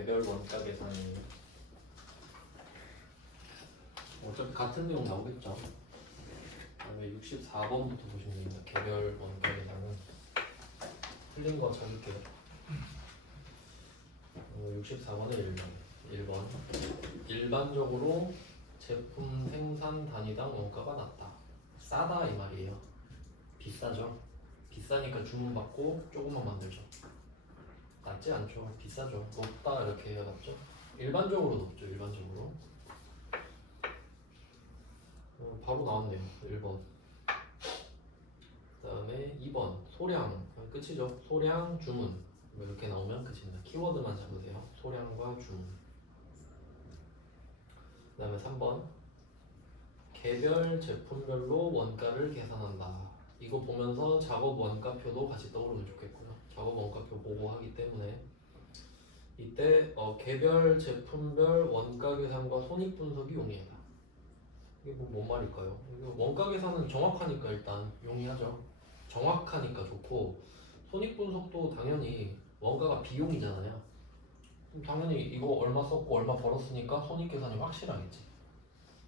개별 원가 계산이에요. 어차피 같은 내용 나오겠죠. 그다음에 64번부터 보시면 됩니다. 개별 원가 계산은 틀린 거 적을게요. 64번은 1번. 일반적으로 제품 생산 단위당 원가가 낮다. 싸다 이 말이에요. 비싸죠. 비싸니까 주문받고 조금만 만들죠. 낮지 않죠. 비싸죠. 높다 이렇게 해봤죠. 일반적으로 높죠. 일반적으로. 바로 나왔네요. 1번. 그 다음에 2번 소량 끝이죠. 소량 주문 이렇게 나오면 끝입니다. 키워드만 잡으세요. 소량과 주문. 그 다음에 3번 개별 제품별로 원가를 계산한다. 이거 보면서 작업 원가표도 같이 떠오르면 좋겠고요. 작업 원가표 보고 하기 때문에 이때 개별 제품별 원가 계산과 손익 분석이 용이하다. 이게 뭔 말일까요? 원가 계산은 정확하니까 일단 용이하죠. 정확하니까 좋고 손익 분석도 당연히 원가가 비용이잖아요. 그럼 당연히 이거 얼마 썼고 얼마 벌었으니까 손익 계산이 확실하겠지.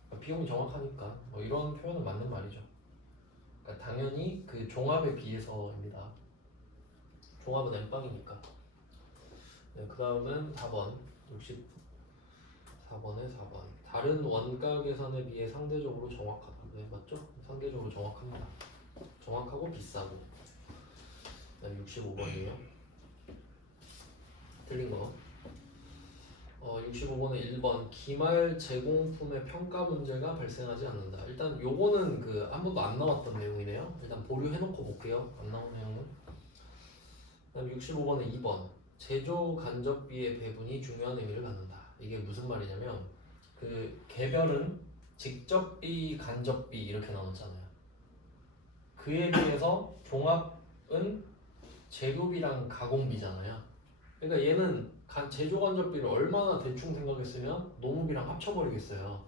그러니까 비용이 정확하니까 뭐 이런 표현은 맞는 말이죠. 그러니까 당연히 그 종합에 비해서입니다. 종합은 N빵이니까. 네, 그 다음은 4번 64번에 4번 다른 원가 계산에 비해 상대적으로 정확하다. 네, 맞죠? 상대적으로 정확합니다. 정확하고 비싸고. 네, 65번이에요. 틀린 거. 65번은 1번 기말 제공품의 평가 문제가 발생하지 않는다. 일단 요거는 그 한 번도 안 나왔던 내용이네요. 일단 보류해놓고 볼게요. 안 나온 내용은. 그다음 65번은 2번 제조 간접비의 배분이 중요한 의미를 갖는다. 이게 무슨 말이냐면 그 개별은 직접비, 간접비 이렇게 나눴잖아요. 그에 비해서 종합은 재료비랑 가공비잖아요. 그러니까 얘는 제조 간접비를 얼마나 대충 생각했으면 노무비랑 합쳐버리겠어요.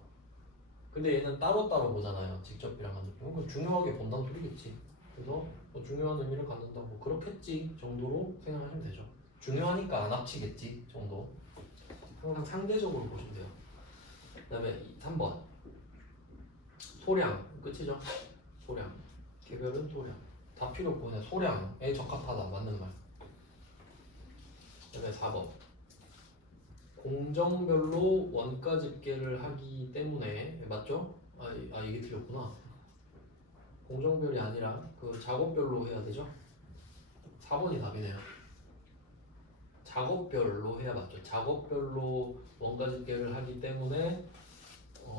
근데 얘는 따로따로 보잖아요. 직접비랑 간접비. 그건 중요하게 본다는 소리겠지. 그래서 뭐 중요한 의미를 갖는다고 그렇겠지 정도로 생각하시면 되죠. 중요하니까 안 합치겠지 정도. 항상 상대적으로 보시면 돼요. 그 다음에 3번 소량 끝이죠. 소량 개별은 소량 다 필요 없고 그냥 소량에 적합하다 맞는 말. 그 다음에 4번 공정별로 원가 집계를 하기 때문에 맞죠? 이게 틀렸구나. 공정별이 아니라 그 작업별로 해야 되죠? 4번이 답이네요. 작업별로 해야 맞죠? 작업별로 원가 집계를 하기 때문에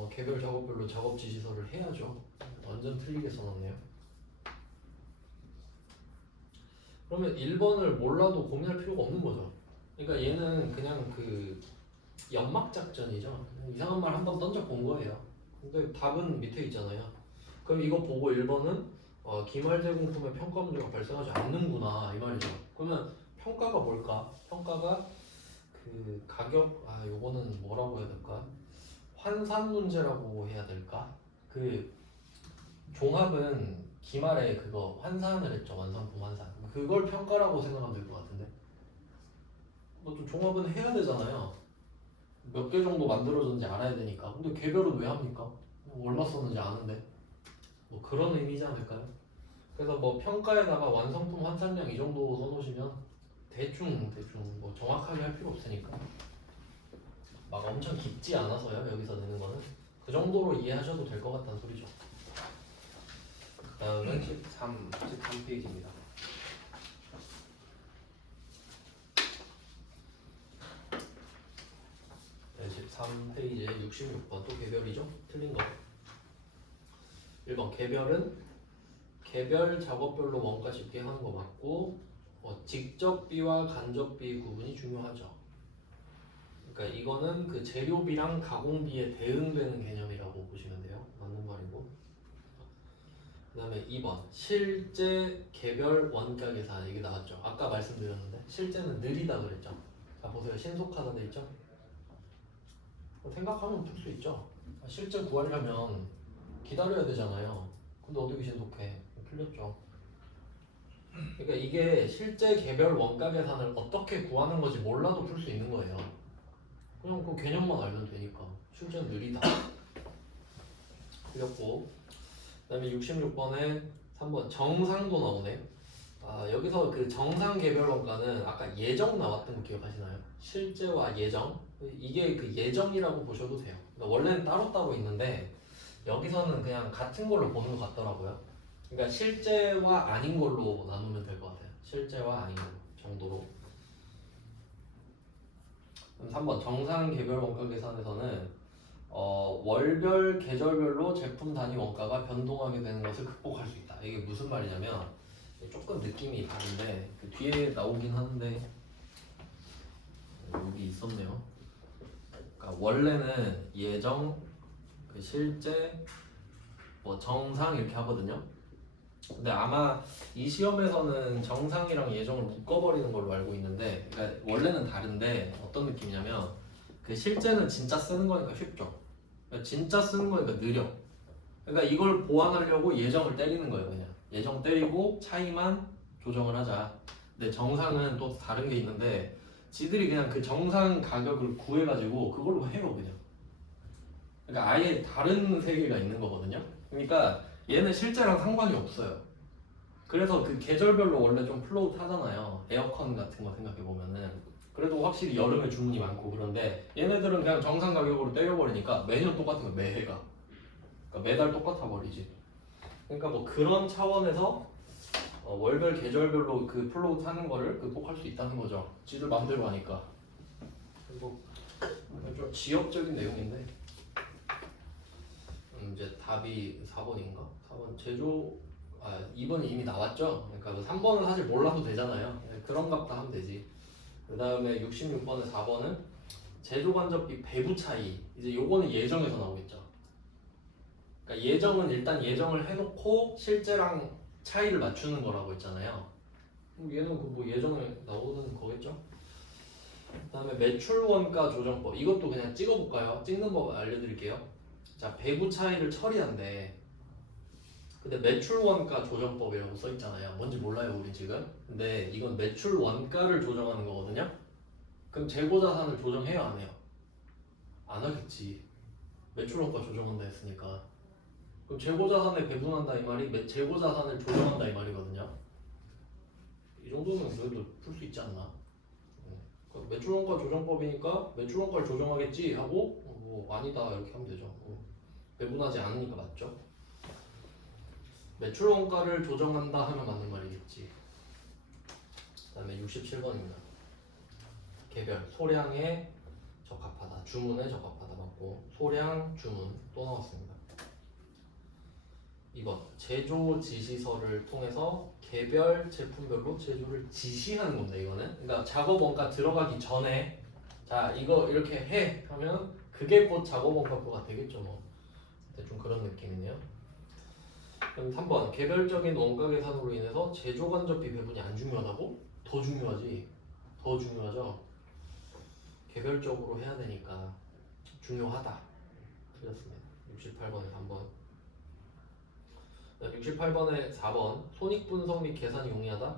개별 작업별로 작업 지시서를 해야죠. 완전 틀리게 써놨네요. 그러면 1번을 몰라도 고민할 필요가 없는 거죠. 그러니까 얘는 그냥 그 연막 작전이죠. 그냥 이상한 말 한번 던져 본 거예요. 근데 답은 밑에 있잖아요. 그럼 이거 보고 1번은 기말 제공품의 평가 문제가 발생하지 않는구나 이 말이죠. 그러면 평가가 뭘까? 평가가 그 가격 요거는 뭐라고 해야 될까? 환산 문제라고 해야 될까? 그 종합은 기말에 그거 환산을 했죠. 완성품 환산. 그걸 평가라고 생각하면 될 것 같은데. 뭐 좀 종합은 해야 되잖아요. 몇 개 정도 만들어졌는지 알아야 되니까. 근데 개별은 왜 합니까? 얼마 썼는지 아는데. 뭐 그런 의미지 않을까요? 그래서 뭐 평가에다가 완성품 환산량 이 정도 써놓으시면 대충 뭐 정확하게 할 필요 없으니까 막 엄청 깊지 않아서요. 여기서 내는 거는 그 정도로 이해하셔도 될 것 같다는 소리죠. 다음은 13페이지입니다. 네, 13페이지에 66번 또 개별이죠? 틀린 거. 1번 개별은 개별 작업별로 원가 집계하는 거 맞고 직접비와 간접비 구분이 중요하죠. 그러니까 이거는 그 재료비랑 가공비에 대응되는 개념이라고 보시면 돼요. 맞는 말이고. 그 다음에 2번 실제 개별 원가 계산 이게 나왔죠. 아까 말씀드렸는데 실제는 느리다 그랬죠. 자 보세요. 신속하다 돼 있죠. 생각하면 풀 수 있죠. 실제 구하려면 기다려야 되잖아요. 근데 어떻게 신속해? 풀렸죠. 그러니까 이게 실제 개별 원가 계산을 어떻게 구하는 건지 몰라도 풀 수 있는 거예요. 그냥 그 개념만 알면 되니까. 실제는 느리다. 틀렸고. 그다음에 66번에 3번 정상도 나오네. 아, 여기서 그 정상 개별 원가는 아까 예정 나왔던 거 기억하시나요? 실제와 예정. 이게 그 예정이라고 보셔도 돼요. 그러니까 원래는 따로따로 있는데 여기서는 그냥 같은 걸로 보는 것 같더라고요. 그러니까 실제와 아닌 걸로 나누면 될 것 같아요. 실제와 아닌 걸로 정도로. 그럼 3번 정상 개별 원가 계산에서는 월별 계절별로 제품 단위 원가가 변동하게 되는 것을 극복할 수 있다. 이게 무슨 말이냐면 조금 느낌이 다른데 그 뒤에 나오긴 하는데 여기 있었네요. 그러니까 원래는 예정, 그 실제, 뭐 정상 이렇게 하거든요. 근데 아마 이 시험에서는 정상이랑 예정을 묶어버리는 걸로 알고 있는데, 그러니까 원래는 다른데 어떤 느낌이냐면 그 실제는 진짜 쓰는 거니까 쉽죠. 그러니까 진짜 쓰는 거니까 느려. 그러니까 이걸 보완하려고 예정을 때리는 거예요. 그냥 예정 때리고 차이만 조정을 하자. 근데 정상은 또 다른 게 있는데 지들이 그냥 그 정상 가격을 구해가지고 그걸로 해요 그냥. 그러니까 아예 다른 세계가 있는 거거든요. 그러니까 얘는 실제랑 상관이 없어요. 그래서 그 계절별로 원래 좀 플로우 타잖아요. 에어컨 같은 거 생각해 보면은. 그래도 확실히 여름에 주문이 많고 그런데 얘네들은 그냥 정상 가격으로 때려버리니까 매년 똑같은 거 매해가. 그러니까 매달 똑같아 버리지. 그러니까 뭐 그런 차원에서 월별 계절별로 그 플로우 타는 거를 극복할 수 있다는 거죠. 지들 맘대로 하니까. 그리고 좀 지역적인 내용인데 이제 답이 4번인가? 4번 제조 2번이 이미 나왔죠? 그러니까 3번은 사실 몰라도 되잖아요. 그런 값다 하면 되지. 그 다음에 66번에 4번은 제조간접비 배부 차이. 이제 요거는 예정에서 나오겠죠. 그러니까 예정은 일단 예정을 해놓고 실제랑 차이를 맞추는 거라고 했잖아요. 얘는 그 뭐 예정에 나오는 거겠죠? 그 다음에 매출 원가 조정법. 이것도 그냥 찍어볼까요? 찍는 법 알려드릴게요. 자, 배부 차이를 처리한대. 근데 매출 원가 조정법이라고 써 있잖아요. 뭔지 몰라요, 우리 지금. 근데 이건 매출 원가를 조정하는 거거든요. 그럼 재고 자산을 조정해요, 안 해요? 안 하겠지. 매출 원가 조정한다 했으니까. 그럼 재고 자산에 배분한다 이 말이 재고 자산을 조정한다 이 말이거든요. 이 정도면 그래도 풀 수 있지 않나? 매출 원가 조정법이니까 매출 원가를 조정하겠지 하고 뭐 아니다 이렇게 하면 되죠. 배분하지 않으니까 맞죠? 매출 원가를 조정한다 하면 맞는 말이겠지. 그 다음에 67번입니다. 개별, 소량에 적합하다, 주문에 적합하다 맞고 소량, 주문 또 나왔습니다. 2번 제조 지시서를 통해서 개별 제품별로 제조를 지시하는 건데 이거는 그러니까 작업 원가 들어가기 전에 자 이거 이렇게 해 하면 그게 곧 작업 원가가 되겠죠 뭐. 대충 그런 느낌이네요. 그럼 3번 개별적인 원가 계산으로 인해서 제조 간접비 배분이 안 중요하다고? 더 중요하지. 더 중요하죠. 개별적으로 해야 되니까 중요하다. 틀렸습니다. 68번에 3번. 68번에 4번 손익분석 및 계산이 용이하다.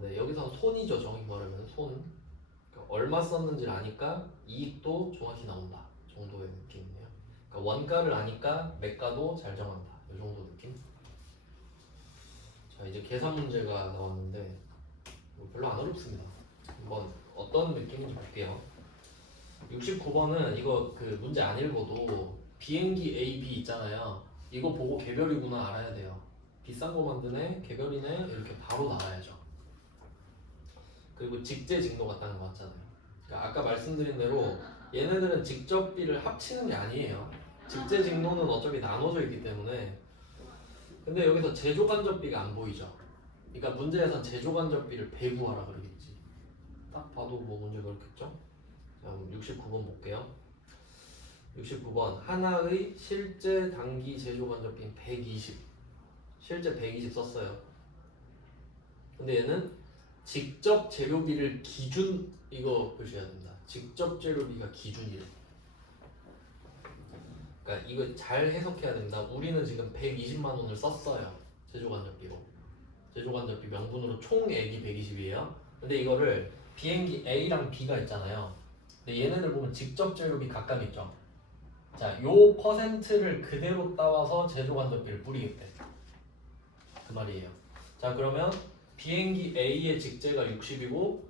네, 여기서 손이죠. 정확히 말하면 손. 그러니까 얼마 썼는지를 아니까 이익도 정확히 나온다 정도의 느낌이네요. 그러니까 원가를 아니까 매가도 잘 정한다. 이 정도 느낌. 자 이제 계산 문제가 나왔는데 별로 안 어렵습니다. 한번 어떤 느낌인지 볼게요. 69번은 이거 그 문제 안 읽어도 비행기 A, B 있잖아요. 이거 보고 개별이구나 알아야 돼요. 비싼 거 만드네, 개별이네 이렇게 바로 나와야죠. 그리고 직제직노 같다는 거 같잖아요. 그러니까 아까 말씀드린 대로 얘네들은 직접비를 합치는 게 아니에요. 직제직노는 어차피 나눠져 있기 때문에. 근데 여기서 제조간접비가 안 보이죠. 그러니까 문제에선 제조간접비를 배부하라 그러겠지. 딱 봐도 뭐 문제 그렇겠죠? 자, 69번 볼게요. 69번 하나의 실제 단기 제조간접비인 120 실제 120 썼어요. 근데 얘는 직접 재료비를 기준 이거 보셔야 된다. 직접 재료비가 기준이래. 그러니까 이거 잘 해석해야 된다. 우리는 지금 120만 원을 썼어요. 제조간접비로. 제조간접비 명분으로 총액이 120이에요. 근데 이거를 비행기 A랑 B가 있잖아요. 근데 얘네들 보면 직접 제곱이 각각 있죠. 자, 요 퍼센트를 그대로 따와서 제조간접비를 뿌리겠대. 그 말이에요. 자, 그러면 비행기 A의 직제가 60이고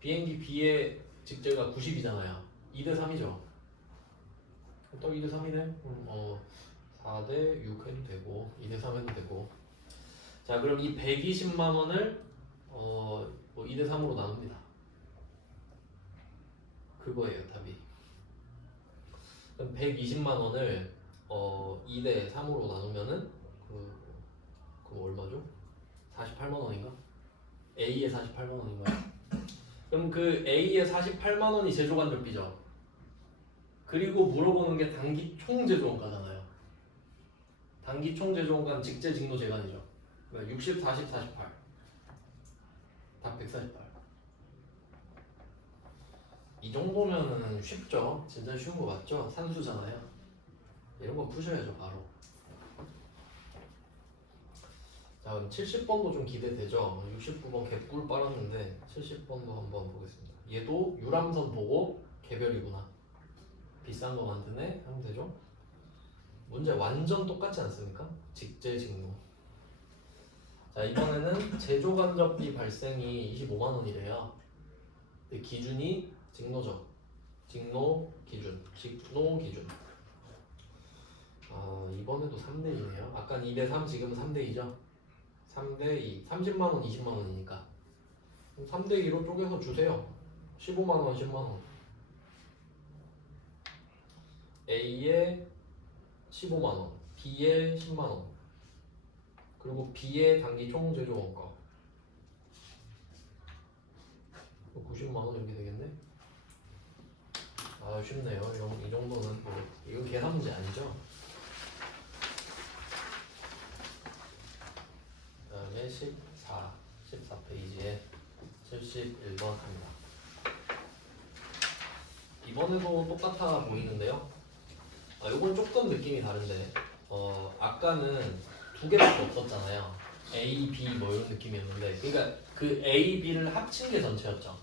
비행기 B의 직제가 90이잖아요. 2대 3이죠. 또 2대 3이네. 4대 6 해도 되고 2대 3 해도 되고. 자, 그럼 이 120만 원을 뭐 2대 3으로 나눕니다. 그거예요, 답이. 그럼 120만 원을 2대 3으로 나누면은 그 얼마죠? 48만 원인가? A의 48만 원인가요? 그럼 그 A의 48만 원이 제조간접비죠. 그리고 물어보는 게 단기 총 제조원가잖아요. 단기 총 제조원가는 직제 직노 제간이죠. 60, 40, 48. 답 148. 이 정도면은 쉽죠? 진짜 쉬운 거 맞죠? 산수잖아요. 이런 거 푸셔야죠, 바로. 자, 그럼 70번도 좀 기대되죠? 69번 개꿀 빨았는데 70번도 한번 보겠습니다. 얘도 유람선 보고 개별이구나. 비싼 거 만드네? 하면 되죠? 문제 완전 똑같지 않습니까? 직제 직노. 자, 이번에는 제조간접비 발생이 25만 원이래요. 근데 기준이 직노죠. 직노 기준. 이번에도 3대2네요. 아까 2대3, 지금은 3대2죠. 3대2. 30만 원, 20만 원이니까. 3대2로 쪼개서 주세요. 15만 원, 10만 원. A에 15만 원, B에 10만 원. 그리고 B의 단기 총 제조 원가 90만 원 이렇게 되겠네. 아, 쉽네요. 이 정도는 뭐 이거 계산 문제 아니죠? 그다음에 14페이지에 71번 합니다. 이번에도 똑같아 보이는데요. 이건 조금 느낌이 다른데 아까는 두 개밖에 없었잖아요. A, B 뭐 이런 느낌이었는데, 그러니까 그 A, B를 합친 게 전체였죠.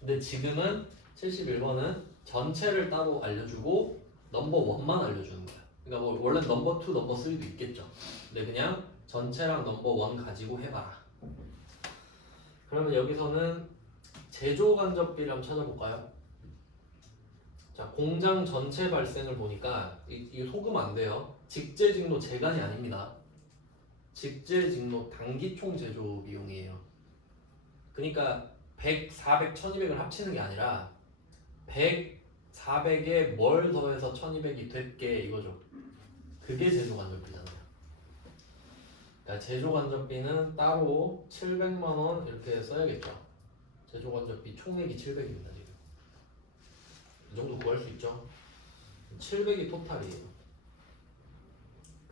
근데 지금은 71번은 전체를 따로 알려주고 넘버 1만 알려주는 거야. 그러니까 뭐 원래 넘버 2, 넘버 3도 있겠죠. 근데 그냥 전체랑 넘버 1 가지고 해봐라. 그러면 여기서는 제조간접비를 한번 찾아볼까요? 자, 공장 전체 발생을 보니까 이거 속으면 안 돼요. 직제직노 재간이 아닙니다. 직제직노 단기총 제조 비용이에요. 그러니까 100, 400, 1200을 합치는 게 아니라 100, 400에 뭘 더해서 1200이 됐게 이거죠. 그게 제조간접비잖아요. 그러니까 제조간접비는 따로 700만 원 이렇게 써야겠죠. 제조간접비 총액이 700입니다. 지금 이 정도 구할 수 있죠. 700이 토탈이에요.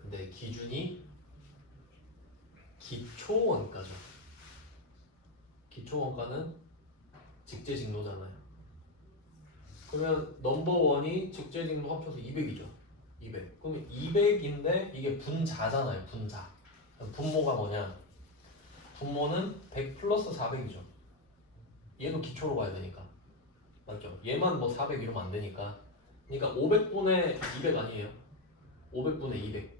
근데 기준이 기초원가죠. 기초원가는 직제직노잖아요. 그러면 넘버1이 직제직노 합쳐서 200이죠. 200. 그럼 200인데 이게 분자잖아요. 분자. 분모가 뭐냐? 분모는 100 플러스 400이죠. 얘도 기초로 가야 되니까. 맞죠? 얘만 뭐 400 이러면 안 되니까. 그러니까 500분의 200 아니에요. 500분의 200.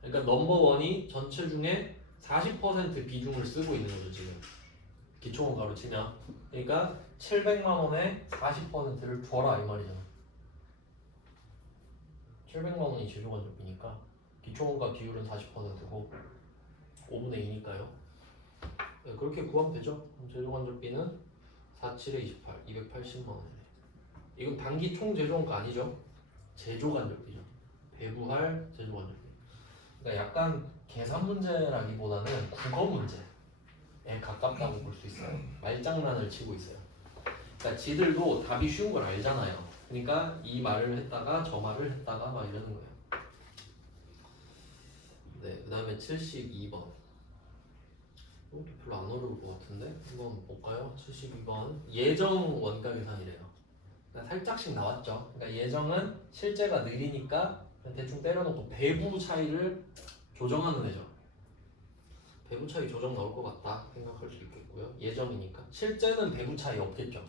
그러니까 넘버1이 전체 중에 40% 비중을 쓰고 있는 거죠, 지금. 기초원가로 치면. 그러니까 700만 원에 40%를 줘라 이 말이잖아. 700만 원이 제조간접비니까 기초원가 비율은 40%고 5분의 2니까요. 네, 그렇게 구하면 되죠. 제조간접비는 47에 28, 280만 원이네. 이건 단기 총 제조원가 아니죠. 제조간접비죠. 배부할 제조간접비. 그러니까 약간 계산 문제라기보다는 국어 문제에 가깝다고 볼 수 있어요. 말장난을 치고 있어요. 그러니까 지들도 답이 쉬운 걸 알잖아요. 그러니까 이 말을 했다가 저 말을 했다가 막 이러는 거예요. 네, 그 다음에 72번. 이것도 별로 안 어려울 것 같은데 한번 볼까요? 72번 예정 원가 계산이래요. 그러니까 살짝씩 나왔죠. 그러니까 예정은 실제가 느리니까 대충 때려놓고 배부 차이를 조정하는 애죠. 배부 차이 조정 나올 것 같다 생각할 수 있겠고요. 예정이니까 실제는 배부 차이 없겠죠.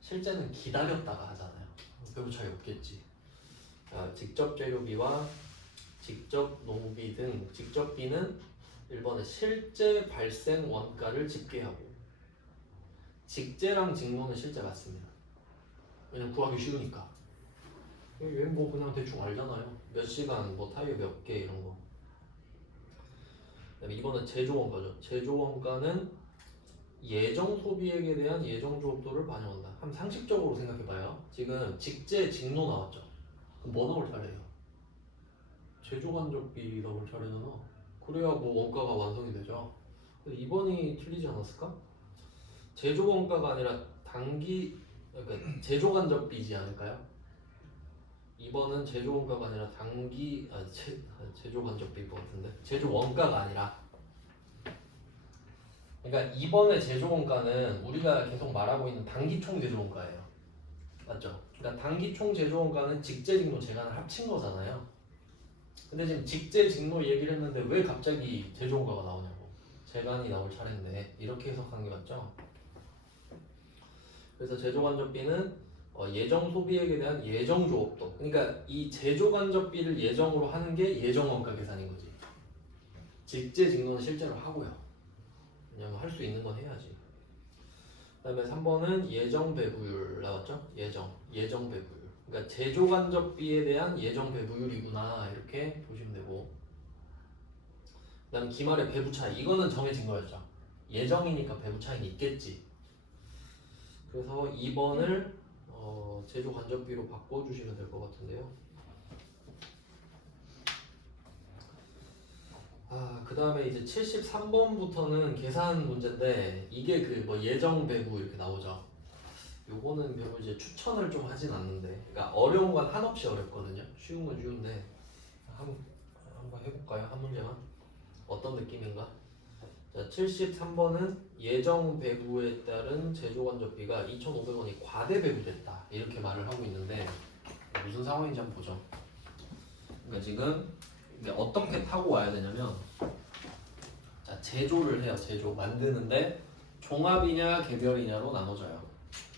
실제는 기다렸다가 하잖아요. 배부 차이 없겠지. 자, 직접 재료비와 직접 노무비 등 직접비는 1번에 실제 발생 원가를 집계하고, 직제랑 직노는 실제 맞습니다. 왜냐면 구하기 쉬우니까. 얘뭐 그냥 대충 알잖아요. 몇 시간, 뭐 타이어 몇 개 이런 거. 그다음에 2번은 제조원가죠. 제조원가는 예정 소비액에 대한 예정 조업도를 반영한다. 한번 상식적으로 생각해봐요. 지금 직제, 직노 나왔죠. 그럼 뭐 나올 차례예요? 제조간접비 나올 차례잖아. 그래야 뭐 원가가 완성이 되죠. 2번이 틀리지 않았을까? 제조원가가 아니라 단기, 그러니까 제조간접비지 않을까요? 2번은 제조원가가 아니라 단기, 제조간접비일 것 같은데, 제조원가가 아니라. 그러니까 2번의 제조원가는 우리가 계속 말하고 있는 단기총 제조원가예요. 맞죠? 그러니까 단기총 제조원가는 직제, 직노, 재간을 합친 거잖아요. 근데 지금 직제, 직노 얘기를 했는데 왜 갑자기 제조원가가 나오냐고. 재간이 나올 차례인데 이렇게 해석하는 게 맞죠? 그래서 제조간접비는 예정 소비액에 대한 예정 조업도. 그러니까 이 제조간접비를 예정으로 하는 게 예정원가 계산인 거지. 직제, 직노는 실제로 하고요. 왜냐면 할 수 있는 건 해야지. 그 다음에 3번은 예정 배부율 나왔죠? 예정 배부율. 그러니까 제조간접비에 대한 예정 배부율이구나 이렇게 보시면 되고, 그 다음에 기말의 배부 차이, 이거는 정해진 거였죠. 예정이니까 배부 차이는 있겠지. 그래서 2번을 제조간접비로 바꿔주시면 될 것 같은데요. 그 다음에 이제 73번부터는 계산 문제인데, 이게 그 뭐 예정 배부 이렇게 나오죠. 요거는 별로 이제 추천을 좀 하진 않는데, 그러니까 어려운 건 한없이 어렵거든요. 쉬운 건 쉬운데 한번 해볼까요? 한 문제만. 어떤 느낌인가? 자, 73번은 예정 배부에 따른 제조간접비가 2,500원이 과대 배부됐다 이렇게 말을 하고 있는데, 무슨 상황인지 한번 보죠. 그러니까 지금 이게 어떻게 타고 와야 되냐면, 자, 제조를 해요. 제조 만드는데 종합이냐 개별이냐로 나눠져요.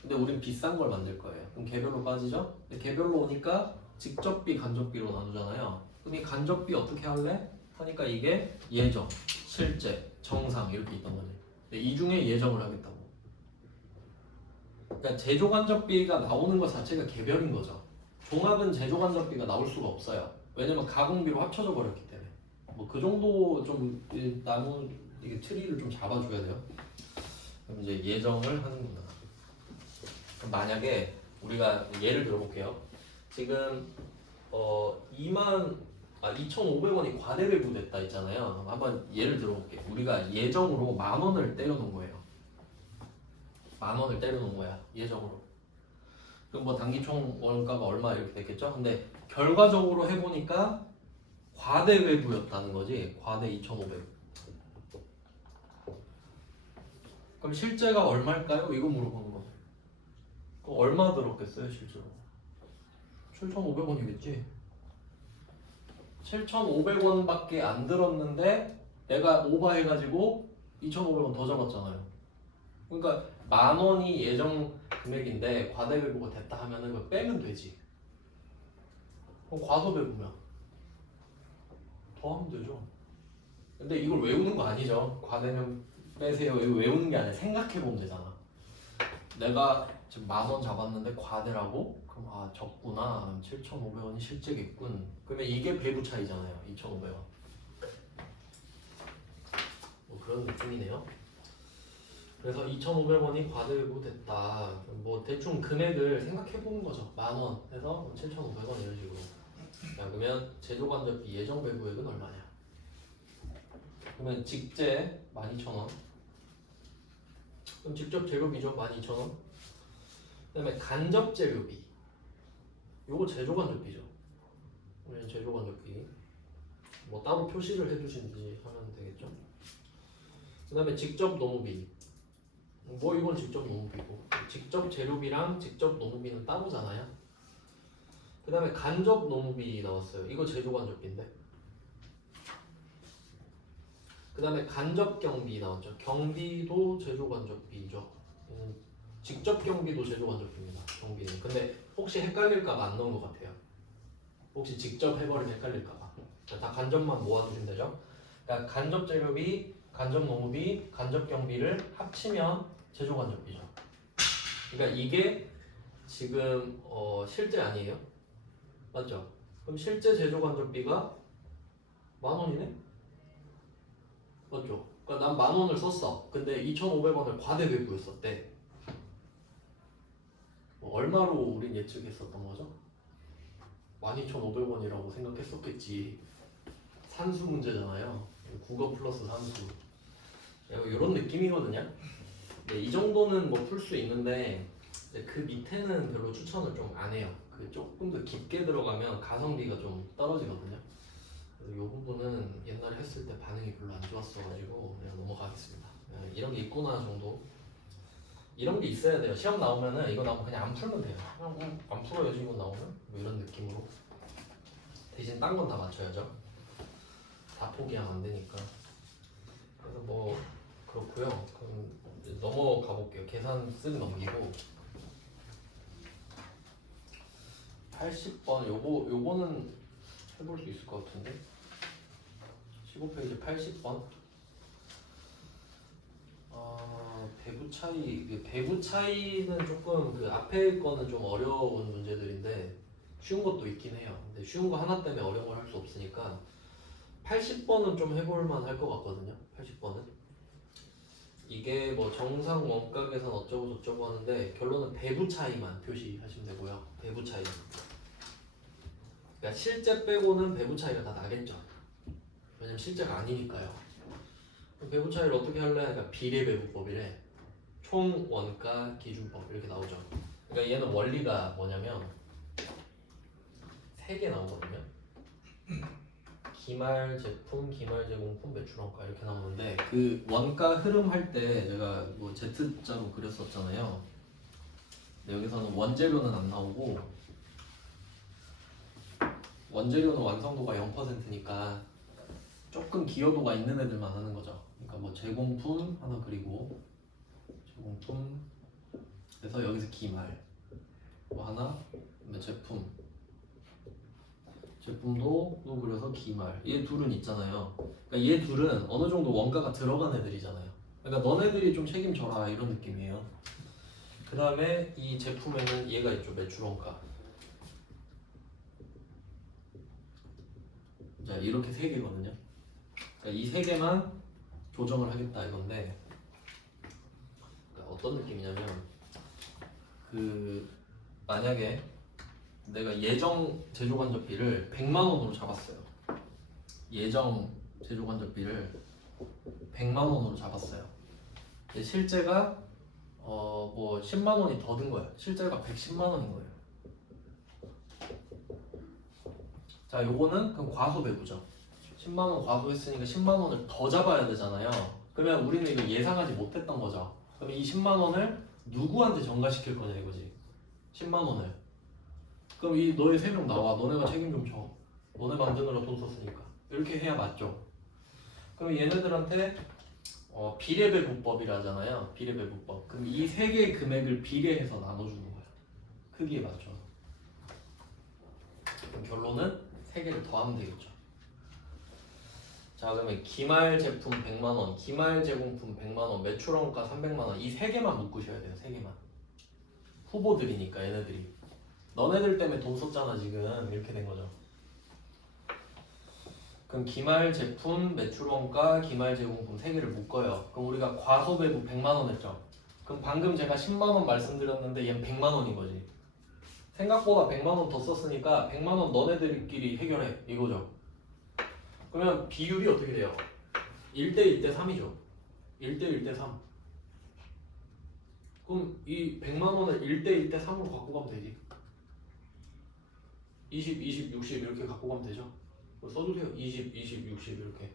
근데 우린 비싼 걸 만들 거예요. 그럼 개별로 빠지죠? 근데 개별로 오니까 직접비, 간접비로 나누잖아요. 그럼 이 간접비 어떻게 할래? 하니까 이게 예정, 실제, 정상 이렇게 있던 거지. 근데 이 중에 예정을 하겠다고. 그러니까 제조간접비가 나오는 것 자체가 개별인 거죠. 종합은 제조간접비가 나올 수가 없어요. 왜냐면 가공비로 합쳐져 버렸기 때문에. 뭐 그 정도 좀 나무 이게 트리를 좀 잡아줘야 돼요. 그럼 이제 예정을 하는구나. 그럼 만약에 우리가 예를 들어볼게요. 지금 2,500원이 과대 배부됐다 했잖아요. 한번 예를 들어볼게요. 우리가 예정으로 10,000원을 때려놓은 거예요. 10,000원을 때려놓은 거야. 예정으로. 그럼 뭐 단기총 원가가 얼마 이렇게 됐겠죠? 근데 결과적으로 해보니까 과대 배부였다는 거지. 과대 2,500. 그럼 실제가 얼마일까요? 이거 물어보는 거. 그럼 얼마 들었겠어요, 실제로? 7,500원이겠지? 7,500원밖에 안 들었는데 내가 오버해가지고 2,500원 더 잡았잖아요. 그러니까 10,000원이 예정 금액인데 과대 배부가 됐다 하면은 그거 빼면 되지. 그럼 과소 배부면 더 하면 되죠. 근데 이걸 외우는 거 아니죠. 과대면 빼세요. 이거 외우는 게 아니라 생각해보면 되잖아. 내가 지금 10,000원 잡았는데 과대라고? 그럼 적구나. 7,500원이 실제겠군. 그러면 이게 배부 차이잖아요. 2,500원. 뭐 그런 느낌이네요. 그래서 2,500원이 과대 배부 됐다. 뭐 대충 금액을 생각해보는 거죠. 10,000원 해서 7,500원 이런 식으로. 자, 그러면 제조간접비 예정 배부액은 얼마냐? 그러면 직제 12,000원. 그럼 직접 재료비죠. 12,000원. 그 다음에 간접 재료비. 요거 제조간접비죠. 그러면 제조간접비. 뭐 따로 표시를 해주신지 하면 되겠죠. 그 다음에 직접 노무비. 뭐 이건 직접 노무비고. 직접 재료비랑 직접 노무비는 따로잖아요. 그 다음에 간접 노무비 나왔어요. 이거 제조간접비인데. 그 다음에 간접 경비 나왔죠. 경비도 제조간접비죠. 직접 경비도 제조간접비입니다. 경비는. 근데 혹시 헷갈릴까봐 안 넣은 것 같아요. 혹시 직접 해버리면 헷갈릴까봐. 다 간접만 모아두시면 되죠. 그러니까 간접 재료비, 간접 노무비, 간접 경비를 합치면 제조간접비죠. 그러니까 이게 지금 실제 아니에요? 맞죠? 그럼 실제 제조간접비가 10,000원이네? 맞죠? 그러니까 난 10,000원을 썼어. 근데 2,500원을 과대배부였었대. 얼마로 우린 예측했었던 거죠? 12,500원이라고 생각했었겠지. 산수 문제잖아요. 국어 플러스 산수. 이런 느낌이거든요. 네, 이 정도는 뭐 풀 수 있는데 그 밑에는 별로 추천을 좀 안 해요. 그 조금 더 깊게 들어가면 가성비가 좀 떨어지거든요. 그래서 이 부분은 옛날에 했을 때 반응이 별로 안 좋았어가지고 그냥 넘어가겠습니다. 이런 게 있구나 정도. 이런 게 있어야 돼요. 시험 나오면은 이거 나오면 그냥 안 풀면 돼요. 그냥 안 풀어야지 이거 나오면 뭐 이런 느낌으로. 대신 딴 건 다 맞춰야죠. 다 포기하면 안 되니까. 그래서 뭐 그렇고요. 그럼 이제 넘어가 볼게요. 계산 쓱 넘기고 80번 요거는 해볼 수 있을 것 같은데 15페이지 80번 배부 차이는 조금 그 앞에 거는 좀 어려운 문제들인데 쉬운 것도 있긴 해요. 근데 쉬운 거 하나 때문에 어려운 걸 할 수 없으니까 80번은 좀 해볼만 할 것 같거든요. 80번은 이게 뭐 정상 원가 계산 어쩌고 저쩌고 하는데 결론은 배부 차이만 표시하시면 되고요. 배부 차이. 그러니까 실제 빼고는 배부 차이가 다 나겠죠. 왜냐면 실제가 아니니까요. 배부 차이를 어떻게 할래? 그러니까 비례배부법이래. 총 원가 기준법 이렇게 나오죠. 그러니까 얘는 원리가 뭐냐면 3개 나오거든요. 기말 제품, 기말 제공품, 매출 원가 이렇게 나오는데 그 원가 흐름 할 때 제가 뭐 Z자로 그렸었잖아요. 근데 여기서는 원재료는 안 나오고 원재료는 완성도가 0%니까 조금 기여도가 있는 애들만 하는 거죠. 그러니까 뭐 제공품 하나 그리고 제공품 그래서 여기서 기말 뭐 하나 그다음에 제품도 또 그려서 기말 얘 둘은 있잖아요. 그러니까 얘 둘은 어느 정도 원가가 들어간 애들이잖아요. 그러니까 너네들이 좀 책임져라 이런 느낌이에요. 그 다음에 이 제품에는 얘가 있죠. 매출 원가. 자 이렇게 3개거든요. 그러니까 이 3개만 조정을 하겠다 이건데 그러니까 어떤 느낌이냐면 그 만약에 내가 예정 제조간접비를 100만 원으로 잡았어요. 예정 제조간접비를 100만 원으로 잡았어요. 근데 실제가 뭐 10만 원이 더 든 거예요. 실제가 110만 원인 거예요. 자, 요거는 그럼 과소배부죠. 10만 원 과소했으니까 10만 원을 더 잡아야 되잖아요. 그러면 우리는 이거 예상하지 못했던 거죠. 그럼 이 10만 원을 누구한테 전가시킬 거냐 이거지. 10만 원을. 그럼 이 너희 3명 나와. 너네가 책임 좀 져. 너네 만드느라 돈 썼으니까. 이렇게 해야 맞죠. 그럼 얘네들한테 비례배부법이라 하잖아요. 비례배부법. 그럼 이 3개의 금액을 비례해서 나눠주는 거야. 크기에 맞춰서. 그럼 결론은 3개를 더하면 되겠죠. 자 그러면 기말 제품 100만원, 기말 제공품 100만원, 매출원가 300만원 이 3개만 묶으셔야 돼요. 3개만. 후보들이니까 얘네들이. 너네들 때문에 돈 썼잖아 지금. 이렇게 된 거죠. 그럼 기말 제품, 매출원가, 기말 제공품 3개를 묶어요. 그럼 우리가 과소배부 100만원 했죠. 그럼 방금 제가 10만원 말씀드렸는데 얘는 100만원인 거지. 생각보다 100만원 더 썼으니까 100만원 너네들끼리 해결해 이거죠. 그러면 비율이 어떻게 돼요? 1대 1대 3이죠. 1대 1대 3. 그럼 이 100만원을 1대 1대 3으로 갖고 가면 되지. 20, 20, 60 이렇게 갖고 가면 되죠. 써주세요. 20, 20, 60 이렇게.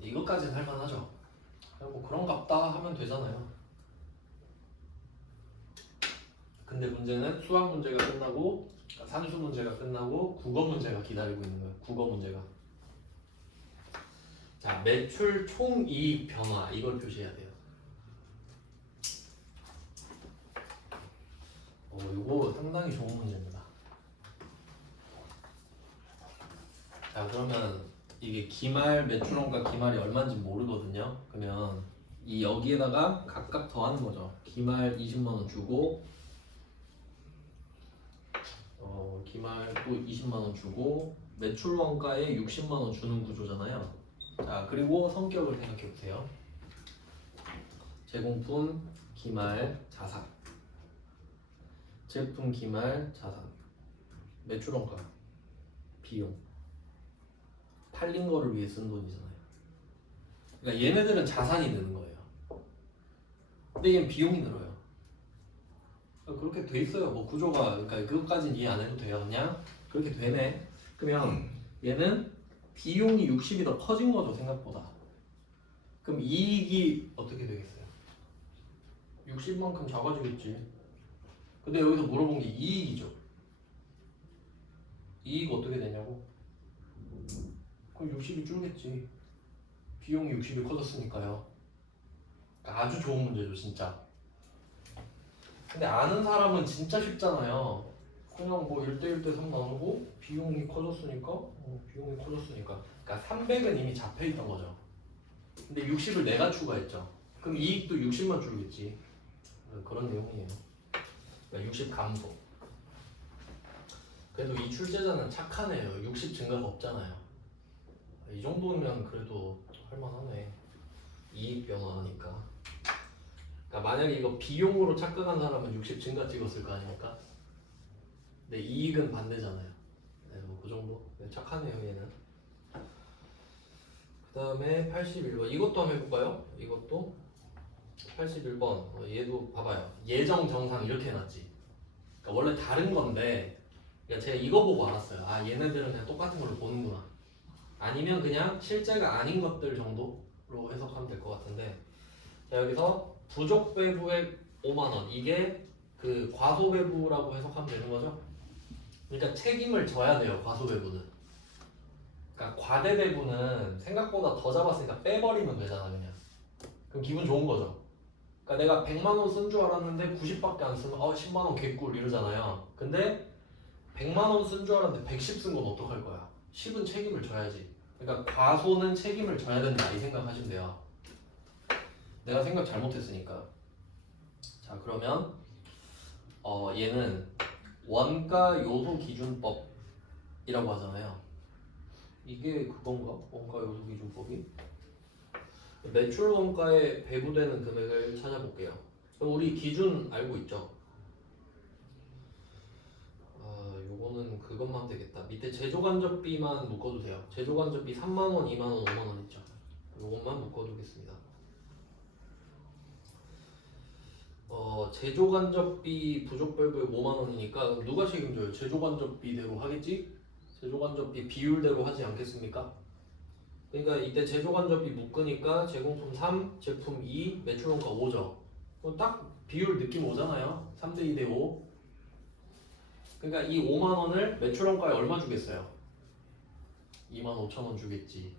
이것까지는 할만하죠. 뭐 그런갑다 하면 되잖아요. 근데 문제는 수학 문제가 끝나고 산수 문제가 끝나고 국어 문제가 기다리고 있는 거예요. 국어 문제가. 자 매출 총이익 변화 이걸 표시해야 돼요. 상당히 좋은 문제입니다. 자, 그러면 이게 기말 매출원가 기말이 얼마인지 모르거든요. 그러면 이 여기에다가 각각 더하는 거죠. 기말 20만 원 주고 기말 또 20만 원 주고 매출 원가에 60만 원 주는 구조잖아요. 자, 그리고 성격을 생각해 보세요. 제공품 기말 자산, 제품 기말 자산, 매출 원가, 비용, 팔린 거를 위해 쓴 돈이잖아요. 그러니까 얘네들은 자산이 되는 거예요. 근데 얘는 비용이 들어요. 그렇게 돼 있어요. 뭐 구조가, 그러니까 그것까지는 이해 안 해도 돼요. 그냥 그렇게 되네. 그러면 얘는 비용이 60이 더 커진 거죠, 생각보다. 그럼 이익이 어떻게 되겠어요? 60만큼 작아지겠지. 근데 여기서 물어본 게 이익이죠. 이익 어떻게 되냐고? 그럼 60이 줄겠지. 비용이 60이 커졌으니까요. 그러니까 아주 좋은 문제죠, 진짜. 근데 아는 사람은 진짜 쉽잖아요. 그냥 뭐 1대1 대 3 나누고 비용이 커졌으니까 비용이 커졌으니까 그러니까 300은 이미 잡혀있던 거죠. 근데 60을 내가 추가했죠. 그럼 이익도 60만 줄겠지. 그런 내용이에요. 그러니까 60 감소. 그래도 이 출제자는 착하네요. 60 증가가 없잖아요. 이 정도면 그래도 할만하네. 이익 변화하니까. 그러니까 만약에 이거 비용으로 착각한 사람은 60 증가 찍었을 거 아닙니까? 근데 이익은 반대잖아요. 네, 뭐그 정도. 네, 착하네요 얘는. 그 다음에 81번 이것도 한번 해볼까요? 이것도 81번 얘도 봐봐요. 예정 정상 이렇게 해놨지. 그러니까 원래 다른 건데 그러니까 제가 이거 보고 알았어요. 아, 얘네들은 그냥 똑같은 걸로 보는구나. 아니면 그냥 실제가 아닌 것들 정도로 해석하면 될 것 같은데, 자, 여기서 부족 배부액 5만원 이게 그 과소 배부라고 해석하면 되는 거죠. 그러니까 책임을 져야 돼요, 과소 배부는. 그러니까 과대 배부는 생각보다 더 잡았으니까 빼버리면 되잖아, 그냥. 그럼 기분 좋은 거죠. 그러니까 내가 100만원 쓴 줄 알았는데 90밖에 안 쓰면 10만원 개꿀 이러잖아요. 근데 100만원 쓴 줄 알았는데 110 쓴 건 어떡할 거야? 10은 책임을 져야지. 그러니까 과소는 책임을 져야 된다 이 생각하시면 돼요. 내가 생각 잘못했으니까. 자, 그러면 얘는 원가 요소 기준법이라고 하잖아요. 이게 그건가? 원가 요소 기준법이? 매출 원가에 배부되는 금액을 찾아볼게요. 그럼 우리 기준 알고 있죠? 요거는 그것만 하면 되겠다. 밑에 제조간접비만 묶어두세요. 제조간접비 3만원, 2만원, 5만원 있죠? 요것만 묶어두겠습니다. 제조간접비 부족배부에 5만원이니까 누가 책임져요? 제조간접비대로 하겠지? 제조간접비 비율대로 하지 않겠습니까? 그러니까 이때 제조간접비 묶으니까 제공품 3, 제품 2, 매출원가 5죠. 딱 비율 느낌 오잖아요. 3대 2대 5. 그러니까 이 5만원을 매출원가에 얼마 주겠어요? 25,000원 주겠지.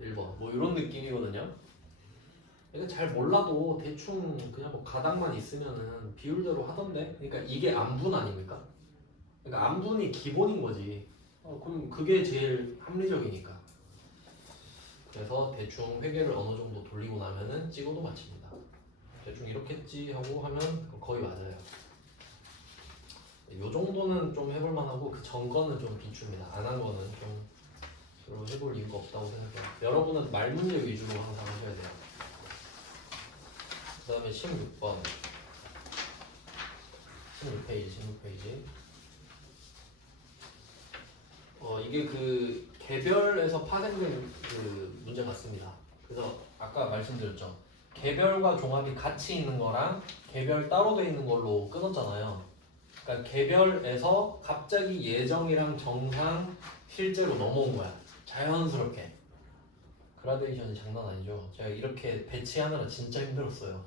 1번 뭐 이런 느낌이거든요. 그러니까 잘 몰라도 대충 그냥 뭐 가닥만 있으면은 비율대로 하던데. 그러니까 이게 안분 아닙니까? 그러니까 안분이 기본인 거지. 그럼 그게 제일 합리적이니까. 그래서 대충 회계를 어느 정도 돌리고 나면은 찍어도 맞춥니다. 대충 이렇겠지 하고 하면 거의 맞아요. 요 정도는 좀 해볼 만하고 그 전 거는 좀 비춥니다. 안 한 거는 좀 별로 해볼 이유가 없다고 생각해요. 여러분은 말 문제 위주로 항상 하셔야 돼요. 그 다음에 16번 16페이지 이게 그 개별에서 파생된 그 문제 같습니다. 그래서 아까 말씀드렸죠. 개별과 종합이 같이 있는 거랑 개별 따로 돼 있는 걸로 끊었잖아요. 그러니까 개별에서 갑자기 예정이랑 정상 실제로 넘어온 거야. 자연스럽게. 그라데이션이 장난 아니죠. 제가 이렇게 배치하느라 진짜 힘들었어요.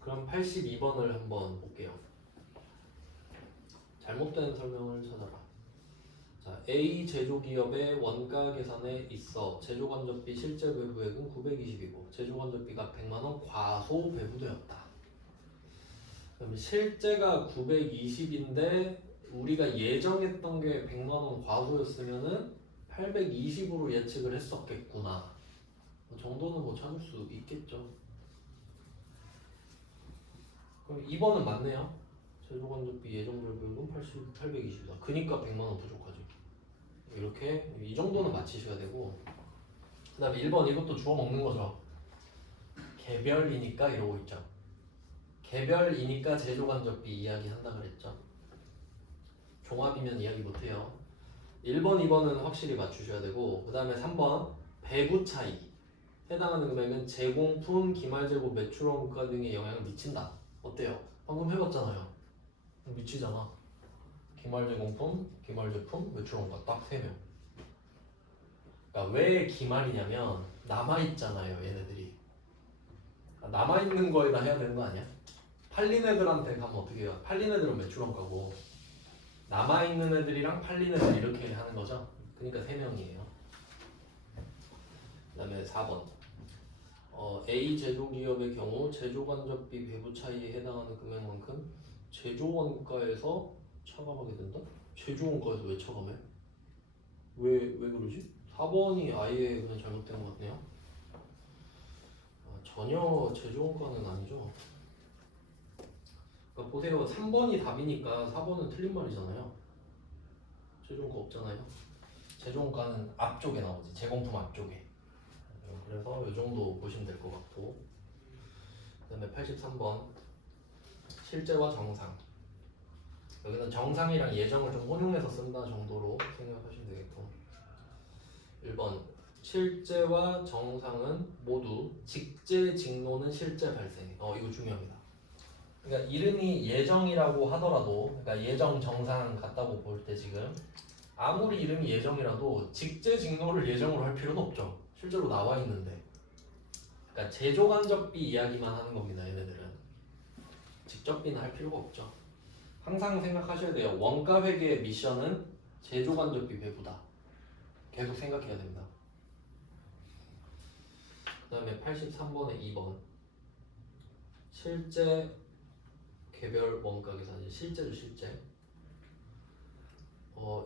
그럼 82번을 한번 볼게요. 잘못된 설명을 찾아라. 자, A 제조기업의 원가 계산에 있어 제조간접비 실제 배부액은 920이고 제조간접비가 100만원 과소 배부되었다. 그럼 실제가 920인데 우리가 예정했던 게 100만 원 과소였으면은 820으로 예측을 했었겠구나. 그 정도는 뭐 찾을 수 있겠죠. 그럼 2번은 맞네요. 제조간접비 예정별비율은 820이다. 그니까 100만 원 부족하죠. 이렇게 이 정도는 맞히셔야 되고, 그 다음에 1번 이것도 주워 먹는 거죠. 개별이니까 이러고 있죠. 개별이니까 제조간접비 이야기 한다 그랬죠. 종합이면 이야기 못해요. 1번, 2번은 확실히 맞추셔야 되고, 그 다음에 3번 배부 차이. 해당하는 금액은 제공품, 기말재고, 매출원가 등에 영향을 미친다. 어때요? 방금 해봤잖아요. 미치잖아. 기말제공품, 기말제품, 매출원가 딱 3명. 그러니까 왜 기말이냐면 남아있잖아요, 얘네들이. 그러니까 남아있는 거에다 해야 되는 거 아니야? 팔린 애들한테 가면 어떻게 해요? 팔린 애들은 매출원가고 남아있는 애들이랑 팔린 애들 이렇게 하는 거죠. 그러니까 3명이에요. 그 다음에 4번 A 제조기업의 경우 제조간접비 배부 차이에 해당하는 금액만큼 제조원가에서 차감하게 된다? 제조원가에서 왜 차감해? 왜 그러지? 4번이 아예 그냥 잘못된 것 같네요. 전혀 제조원가는 아니죠. 그러니까 보세요. 3번이 답이니까 4번은 틀린 말이잖아요. 제조원가 없잖아요. 제조원가는 앞쪽에 나오지. 제공품 앞쪽에. 그래서 이 정도 보시면 될 것 같고, 그 다음에 83번 실제와 정상. 여기는 정상이랑 예정을 좀 혼용해서 쓴다 정도로 생각하시면 되겠고, 1번 실제와 정상은 모두 직제 직노는 실제 발생. 이거 중요합니다. 그러니까 이름이 예정이라고 하더라도, 그러니까 예정 정상 같다고 볼 때 지금 아무리 이름이 예정이라도 직제 직노를 예정으로 할 필요는 없죠. 실제로 나와 있는데. 그러니까 제조간접비 이야기만 하는 겁니다. 얘네들은 직접비는 할 필요가 없죠. 항상 생각하셔야 돼요. 원가회계의 미션은 제조간접비 배부다. 계속 생각해야 됩니다. 그 다음에 83번에 2번 실제 개별 원가 계산. 실제죠, 실제.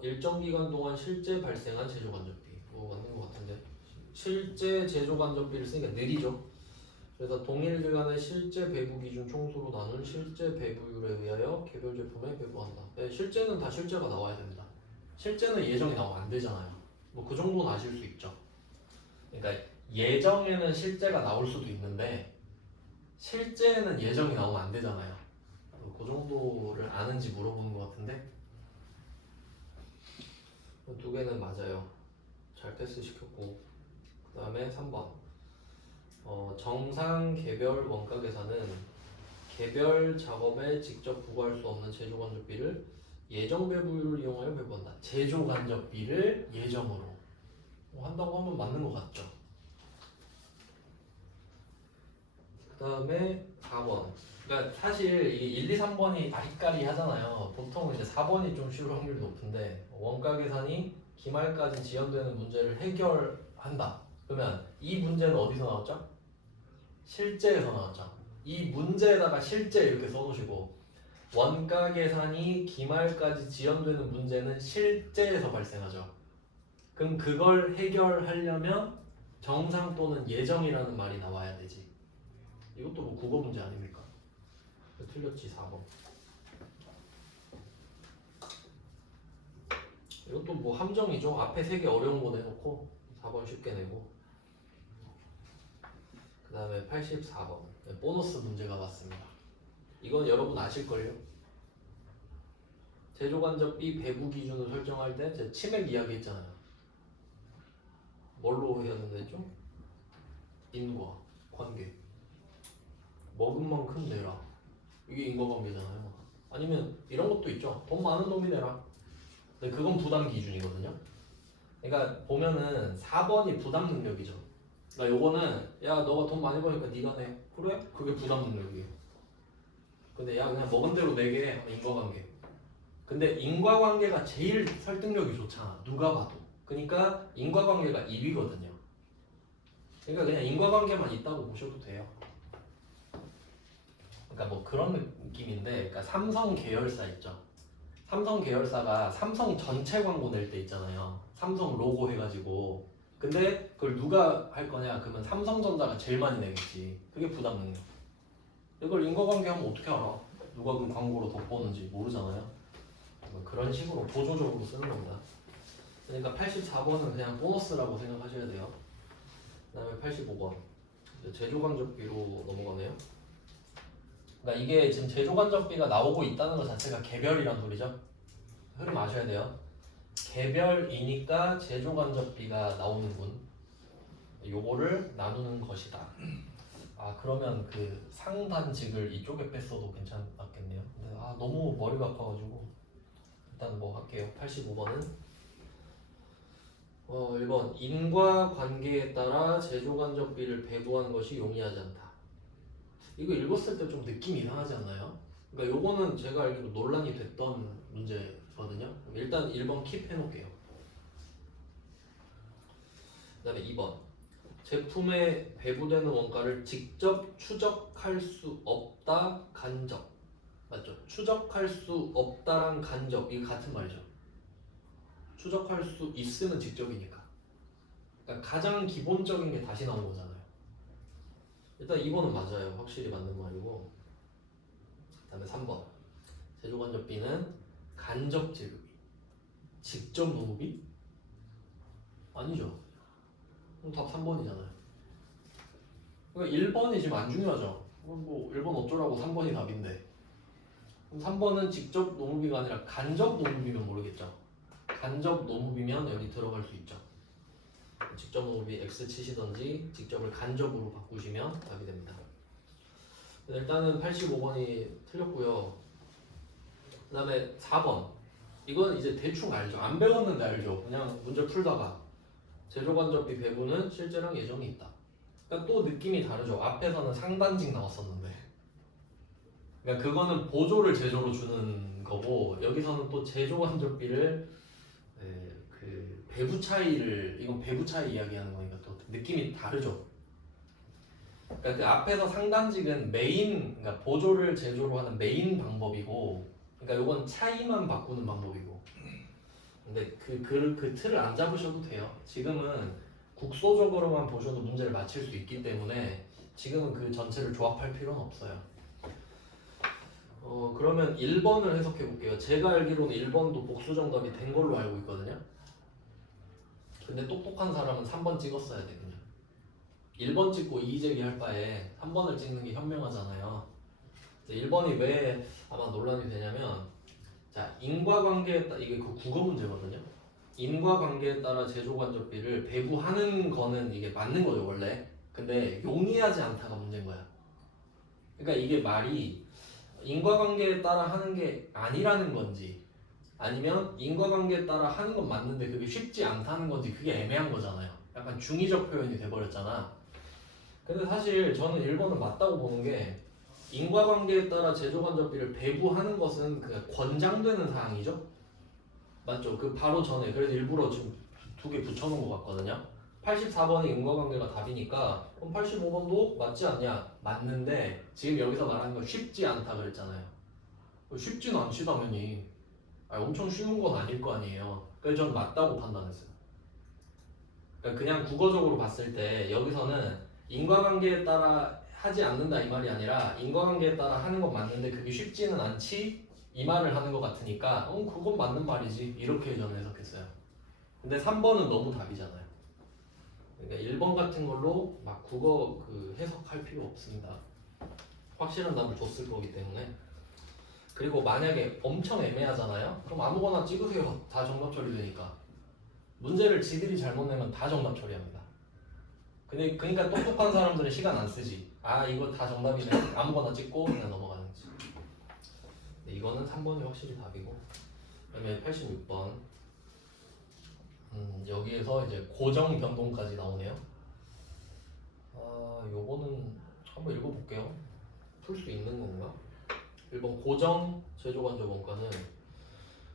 일정 기간 동안 실제 발생한 제조간접비. 맞는 것 같은데. 실제 제조간접비를 쓰니까 느리죠. 그래서 동일 기간의 실제 배부 기준 총수로 나눈 실제 배부율에 의하여 개별 제품에 배부한다. 네, 실제는 다 실제가 나와야 됩니다. 실제는 예정이 나오면 안 되잖아요. 뭐 그 정도는 아실 수 있죠. 그러니까 예정에는 실제가 나올 수도 있는데 실제는 예정이 나오면 안 되잖아요. 그 정도를 아는지 물어보는 것 같은데 두 개는 맞아요. 잘 패스시켰고, 그 다음에 3번 정상 개별 원가 계산은 개별 작업에 직접 부과할 수 없는 제조간접비를 예정 배부율을 이용하여 배부한다. 제조간접비를 예정으로 한다고 하면 맞는 것 같죠. 그 다음에 4번. 그러니까 사실 이게 1, 2, 3번이 아리까리 하잖아요. 보통 이제 4번이 좀 쉬울 확률이 높은데, 원가 계산이 기말까지 지연되는 문제를 해결한다. 그러면 이 문제는 어디서 나왔죠? 실제에서 나왔죠. 이 문제에다가 실제 이렇게 써놓으시고, 원가 계산이 기말까지 지연되는 문제는 실제에서 발생하죠. 그럼 그걸 해결하려면 정상 또는 예정이라는 말이 나와야 되지. 이것도 뭐 국어 문제 아닙니까? 틀렸지. 4번. 이것도 뭐 함정이죠. 앞에 3개 어려운 거 내놓고 4번 쉽게 내고. 그 다음에 84번 보너스 문제가 왔습니다. 이건 여러분 아실걸요? 제조간접비 배부 기준을 설정할 때 제가 치맥 이야기 했잖아요. 뭘로 해야 된다했죠? 인과 관계. 먹은 만큼 내라. 이게 인과관계잖아요. 아니면 이런 것도 있죠. 돈 많은 놈이 내라. 근데 그건 부담 기준이거든요. 그러니까 보면은 4번이 부담 능력이죠. 그러니까 요거는 야 너가 돈 많이 버니까 네가 내. 그래? 그게 부담 능력이에요. 근데 야 그냥 먹은 대로 내게. 인과관계. 근데 인과관계가 제일 설득력이 좋잖아. 누가 봐도. 그러니까 인과관계가 1위거든요. 그러니까 그냥 인과관계만 있다고 보셔도 돼요. 그러니까 뭐 그런 느낌인데, 그러니까 삼성 계열사 있죠. 삼성 계열사가 삼성 전체 광고 낼 때 있잖아요. 삼성 로고 해가지고. 근데 그걸 누가 할 거냐? 그러면 삼성전자가 제일 많이 내겠지. 그게 부담 능력. 이걸 인과관계 하면 어떻게 알아? 누가 그 광고로 더 버는지 모르잖아요. 그런 식으로 보조적으로 쓰는 겁니다. 그러니까 84번은 그냥 보너스라고 생각하셔야 돼요. 그 다음에 85번 제조간접비로 넘어가네요. 그러니까 이게 지금 제조간접비가 나오고 있다는 것 자체가 개별이란 소리죠. 흐름 아셔야 돼요. 개별이니까 제조간접비가 나오는군. 요거를 나누는 것이다. 아 그러면 그 상단직을 이쪽에 뺐어도 괜찮았겠네요. 근데 아 너무 머리가 아파가지고 일단 뭐 할게요. 85번은 1번 인과관계에 따라 제조간접비를 배부한 것이 용이하지 않다. 이거 읽었을 때 좀 느낌이 이상하지 않나요? 그러니까 요거는 제가 알기로 논란이 됐던 문제거든요. 일단 1번 킵 해놓을게요. 그 다음에 2번 제품에 배부되는 원가를 직접 추적할 수 없다 간접. 맞죠? 추적할 수 없다랑 간접 이게 같은 말이죠. 추적할 수 있으면 직접이니까. 그러니까 가장 기본적인 게 다시 나온 거잖아요. 일단 2번은 맞아요. 확실히 맞는 말이고. 그 다음에 3번 제조간접비는 간접 제휴비. 직접 노무비? 아니죠. 그럼 답 3번이잖아요. 그러니까 1번이 지금 안 중요하죠. 뭐 1번 어쩌라고 3번이 답인데. 그럼 3번은 직접 노무비가 아니라 간접 노무비면 모르겠죠. 간접 노무비면 여기 들어갈 수 있죠. 직접 노무비 X 치시던지 직접을 간접으로 바꾸시면 답이 됩니다. 일단은 85번이 틀렸고요. 그 다음에 4번 이건 이제 대충 알죠. 안 배웠는데 알죠. 그냥 문제 풀다가 제조간접비 배분은 실제랑 예정이 있다. 그러니까 또 느낌이 다르죠. 앞에서는 상단직 나왔었는데 그러니까 그거는 보조를 제조로 주는 거고 여기서는 또 제조간접비를 그 배부 차이를 이건 배부 차이 이야기하는 거니까 또 느낌이 다르죠. 그러니까 그 앞에서 상단직은 메인 그러니까 보조를 제조로 하는 메인 방법이고 그러니까 이건 차이만 바꾸는 방법이고 근데 그 틀을 안 잡으셔도 돼요. 지금은 국소적으로만 보셔도 문제를 맞힐 수 있기 때문에 지금은 그 전체를 조합할 필요는 없어요. 그러면 1번을 해석해 볼게요. 제가 알기로는 1번도 복수 정답이 된 걸로 알고 있거든요. 근데 똑똑한 사람은 3번 찍었어야 돼 그냥. 1번 찍고 이의제기 할 바에 3번을 찍는 게 현명하잖아요. 1번이 왜 아마 논란이 되냐면 자 인과관계에 따라 이게 그 국어 문제거든요. 인과관계에 따라 제조간접비를 배부하는 거는 이게 맞는 거죠 원래. 근데 용이하지 않다가 문제인 거야. 그러니까 이게 말이 인과관계에 따라 하는 게 아니라는 건지 아니면 인과관계에 따라 하는 건 맞는데 그게 쉽지 않다는 건지 그게 애매한 거잖아요. 약간 중의적 표현이 돼버렸잖아. 근데 사실 저는 1번은 맞다고 보는 게 인과관계에 따라 제조간접비를 배부하는 것은 그냥 권장되는 사항이죠. 맞죠? 그 바로 전에 그래서 일부러 지금 2개 붙여놓은 것 같거든요. 84번이 인과관계가 답이니까 그럼 85번도 맞지 않냐? 맞는데 지금 여기서 말하는 건 쉽지 않다 그랬잖아요. 쉽지는 않지 당연히. 엄청 쉬운 건 아닐 거 아니에요. 그래서 전 맞다고 판단했어요. 그러니까 그냥 국어적으로 봤을 때 여기서는 인과관계에 따라 하지 않는다 이 말이 아니라 인과관계에 따라 하는 건 맞는데 그게 쉽지는 않지 이 말을 하는 것 같으니까 그건 맞는 말이지 이렇게 저는 해석했어요. 근데 3번은 너무 답이잖아요. 그러니까 1번 같은 걸로 막 국어 그 해석할 필요 없습니다. 확실한 답을 줬을 거기 때문에. 그리고 만약에 엄청 애매하잖아요. 그럼 아무거나 찍으세요. 다 정답 처리되니까. 문제를 지들이 잘못 내면 다 정답 처리합니다. 그러니까 똑똑한 사람들은 시간 안 쓰지. 아 이거 다 정답이네. 아무거나 찍고 그냥 넘어가는 거지. 이거는 3번이 확실히 답이고. 그다음에 86번. 여기에서 이제 고정 변동까지 나오네요. 요거는 한번 읽어볼게요. 풀 수 있는 건가? 1번 고정 제조간접 원가는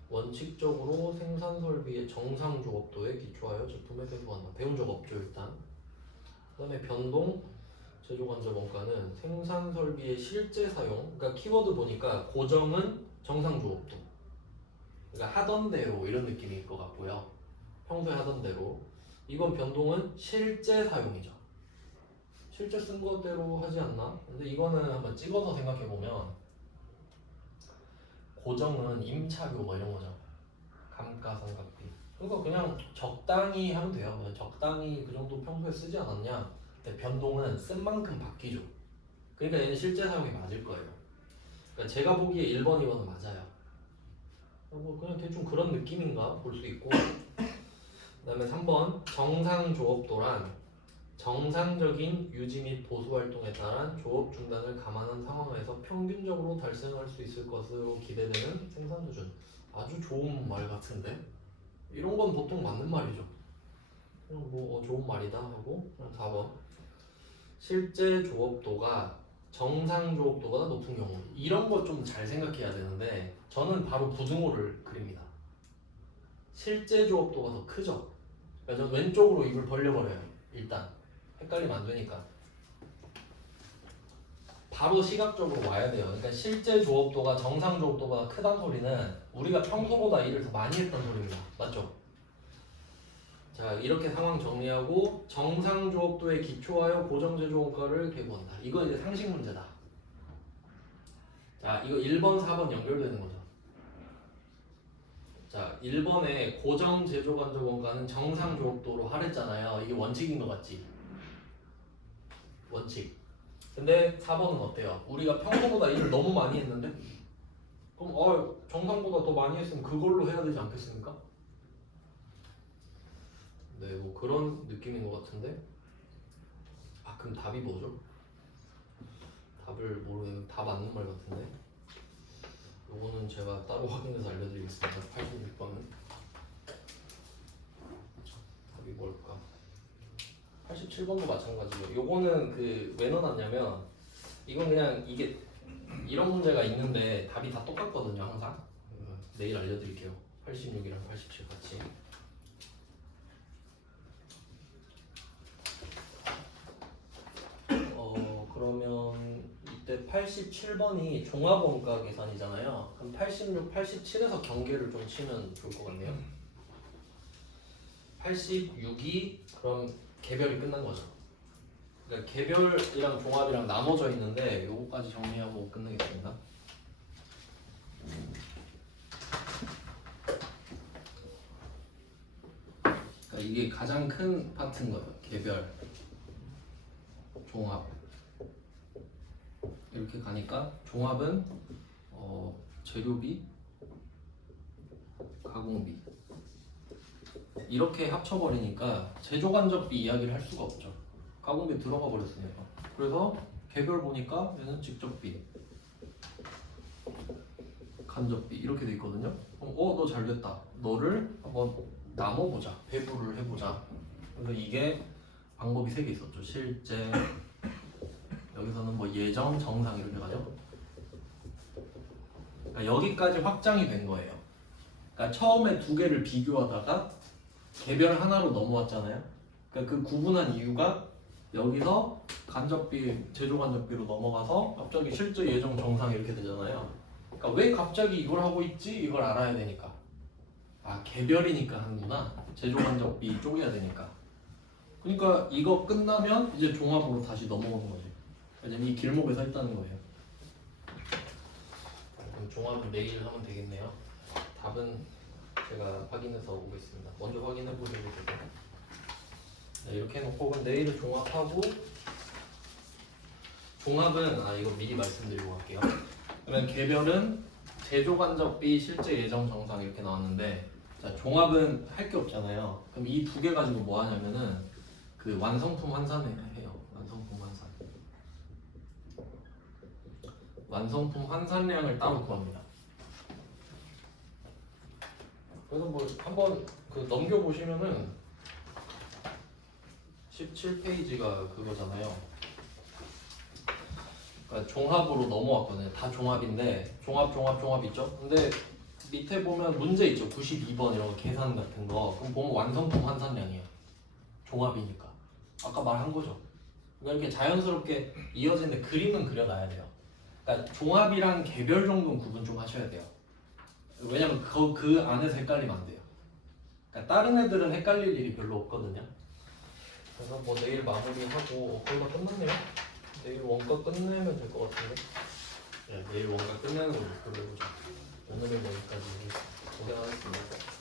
원칙적으로 생산 설비의 정상 조업도에 기초하여 제품에 배부한다. 배운 적 없죠 일단. 그다음에 변동 제조간접 원가는 생산 설비의 실제 사용, 그러니까 키워드 보니까 고정은 정상조업도, 그러니까 하던 대로 이런 느낌일 것 같고요. 평소에 하던 대로. 이번 변동은 실제 사용이죠. 실제 쓴 거대로 하지 않나? 근데 이거는 한번 찍어서 생각해 보면 고정은 임차료 뭐 이런 거죠. 감가상각비. 그러니까 그냥 적당히 하면 돼요. 그냥 적당히 그 정도 평소에 쓰지 않았냐? 근데 변동은 쓴 만큼 바뀌죠. 그러니까 얘는 실제 사용이 맞을 거예요. 그러니까 제가 보기에 1번, 2번은 맞아요. 뭐 그냥 대충 그런 느낌인가 볼 수 있고. 그다음에 3번 정상조업도란 정상적인 유지 및 보수 활동에 따른 조업 중단을 감안한 상황에서 평균적으로 달성할 수 있을 것으로 기대되는 생산 수준. 아주 좋은 말 같은데? 이런 건 보통 맞는 말이죠. 그냥 뭐 좋은 말이다 하고. 그럼 4번 실제 조업도가 정상 조업도보다 높은 경우. 이런 거 좀 잘 생각해야 되는데 저는 바로 부등호를 그립니다. 실제 조업도가 더 크죠. 그러니까 저는 왼쪽으로 입을 벌려버려요. 일단 헷갈리면 안 되니까. 바로 시각적으로 와야 돼요. 그러니까 실제 조업도가 정상 조업도보다 크다는 소리는 우리가 평소보다 일을 더 많이 했다는 소리입니다. 맞죠? 자, 이렇게 상황 정리하고 정상 조업도에 기초하여 고정 제조 원가를 계부한다. 이건 이제 상식 문제다. 자, 이거 1번, 4번 연결되는 거죠. 자, 1번에 고정 제조 간접 원가는 정상 조업도로 하랬잖아요. 이게 원칙인 것 같지? 원칙. 근데 4번은 어때요? 우리가 평소보다 일을 너무 많이 했는데? 그럼 정상보다 더 많이 했으면 그걸로 해야 되지 않겠습니까? 네, 뭐 그런 느낌인 것 같은데. 아, 그럼 답이 뭐죠? 답을 모르겠는데 다 맞는 말 같은데. 요거는 제가 따로 확인해서 알려드리겠습니다. 86번은 답이 뭘까? 87번도 마찬가지예요. 요거는 왜 넣어놨냐면 이건 그냥 이게 이런 문제가 있는데 답이 다 똑같거든요. 항상. 내일 알려드릴게요. 86이랑 87 같이. 그러면 이때 87번이 종합원가 계산이잖아요. 그럼 86, 87에서 경계를 좀 치면 좋을 것 같네요. 86이 그럼 개별이 끝난 거죠. 그러니까 개별이랑 종합이랑 나눠져 있는데 요거까지 정리하고 끝내겠습니다. 그러니까 이게 가장 큰 파트인 거예요. 개별, 종합. 이렇게 가니까 종합은 재료비, 가공비 이렇게 합쳐버리니까 제조간접비 이야기를 할 수가 없죠. 가공비 들어가 버렸으니까. 그래서 개별 보니까 얘는 직접비, 간접비 이렇게 돼 있거든요. 그럼 너 잘됐다. 너를 한번 나눠보자. 배분을 해보자. 그래서 이게 방법이 3개 있었죠. 실제, 여기서는 뭐 예정, 정상 이렇게 가죠. 그러니까 여기까지 확장이 된 거예요. 그러니까 처음에 2개를 비교하다가 개별 하나로 넘어왔잖아요. 그러니까 그 구분한 이유가 여기서 간접비, 제조 간접비로 넘어가서 갑자기 실제 예정 정상 이렇게 되잖아요. 그러니까 왜 갑자기 이걸 하고 있지? 이걸 알아야 되니까. 아, 개별이니까 하는구나. 제조 간접비 쪼개야 되니까. 그러니까 이거 끝나면 이제 종합으로 다시 넘어오는 거지. 왜냐면 이 길목에서 했다는 거예요. 그럼 종합은 내일 하면 되겠네요. 답은 제가 확인해서 오겠습니다. 먼저 확인해 보셔도 되고. 네, 이렇게 해놓고 그럼 내일은 종합하고, 종합은 이거 미리 말씀드리고 갈게요. 그러면 개별은 제조 간접비, 실제 예정 정상 이렇게 나왔는데, 자, 종합은 할 게 없잖아요. 그럼 이 2개 가지고 뭐 하냐면은 그 완성품 환산을 해요. 완성품 환산. 완성품 환산량을 따로 구합니다. 그래서 뭐 한번 넘겨보시면은 17페이지가 그거잖아요. 그러니까 종합으로 넘어왔거든요. 다 종합인데 종합 있죠? 근데 밑에 보면 문제 있죠. 92번 이런 거 계산 같은 거. 그럼 보면 완성품 환산량이에요. 종합이니까. 아까 말한 거죠. 그러니까 이렇게 자연스럽게 이어지는데 그림은 그려놔야 돼요. 그러니까 종합이랑 개별 정도는 구분 좀 하셔야 돼요. 왜냐면 그 안에서 헷갈리면 안 돼요. 그러니까 다른 애들은 헷갈릴 일이 별로 없거든요. 그래서 뭐 내일 마무리하고 거의 다 끝났네요. 내일 원가 끝내면 될 것 같은데. 네, 내일 원가 끝내는 걸로 목표로 해보자. 오늘은 여기까지 고생하셨습니다.